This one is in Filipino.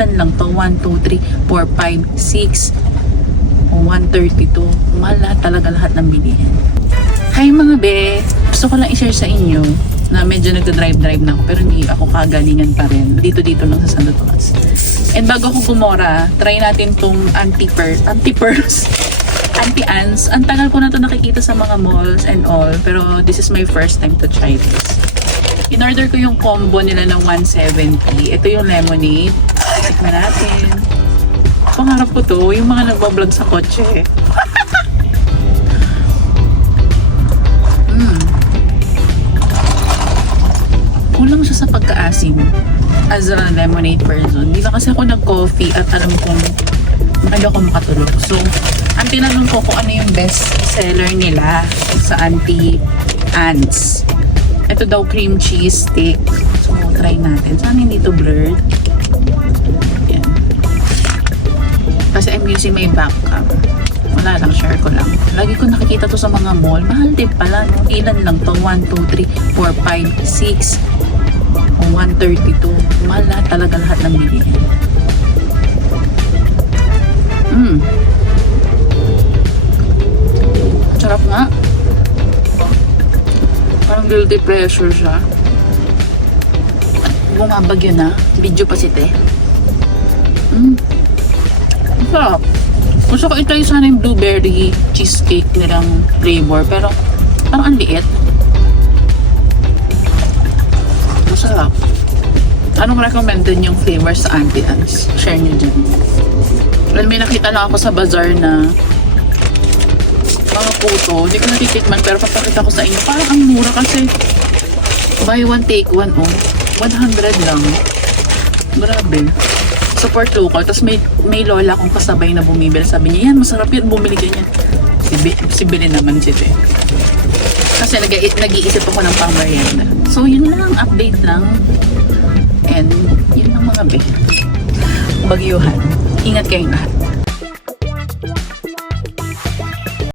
Ilan lang to? 1, 2, 3, 4, 5, 6, 132. Mahal lahat talaga, lahat ng bilihin. Hi mga be! Gusto ko lang i-share sa inyo na medyo nagda-drive na ako pero hindi ako kagalingan pa rin. Dito lang sa Santo Tomas. And bago ako gumora, try natin tong anti-ants. Ang tagal ko na to nakikita sa mga malls and all, pero this is my first time to try this. In-order ko yung combo nila ng 170. Ito yung lemonade. Tikman natin. Pangarap ko to, yung mga nagbablog sa kotse. Kulang siya sa pagkaasim as a lemonade person. Di ba kasi ako nag-coffee at alam kong hindi ako makatulog. So, ang tinanong ko kung ano yung best seller nila sa anti-ants. Ito daw cream cheese stick. So, try natin. Sana hindi to blurred. Yan. Kasi I'm using my back cam. Wala lang, share ko lang. Lagi ko nakikita to sa mga mall. Mahal din pala, no? Ilan lang to? 1, 2, 3, 4, 5, 6, 132. Mahal lahat talaga, lahat ng bilihin. Sarap nga. Parang guilty pleasure siya. Bumabagyo na. Video pa si Te. Sarap. Gusto ko itry sana yung blueberry cheesecake nilang flavor, pero parang ang liit. Masarap. Anong recommended yung flavor sa anti-ants? Share nyo dyan. Well, may nakita lang ako sa bazaar na mga puto. Hindi ko natitikman pero papakita ko sa inyo. Parang ang mura kasi buy one take one, 100 lang. Grabe. Support local. Tapos may lola kong kasabay na bumibili. Sabi niya, yan, masarap yan. Bumili ganyan. Si Billy naman siya. Kasi nag-iisip ako ng pang-merienda. So, yun lang. Update lang. And, yun ang mga bagyuhan. Ingat kayong lahat.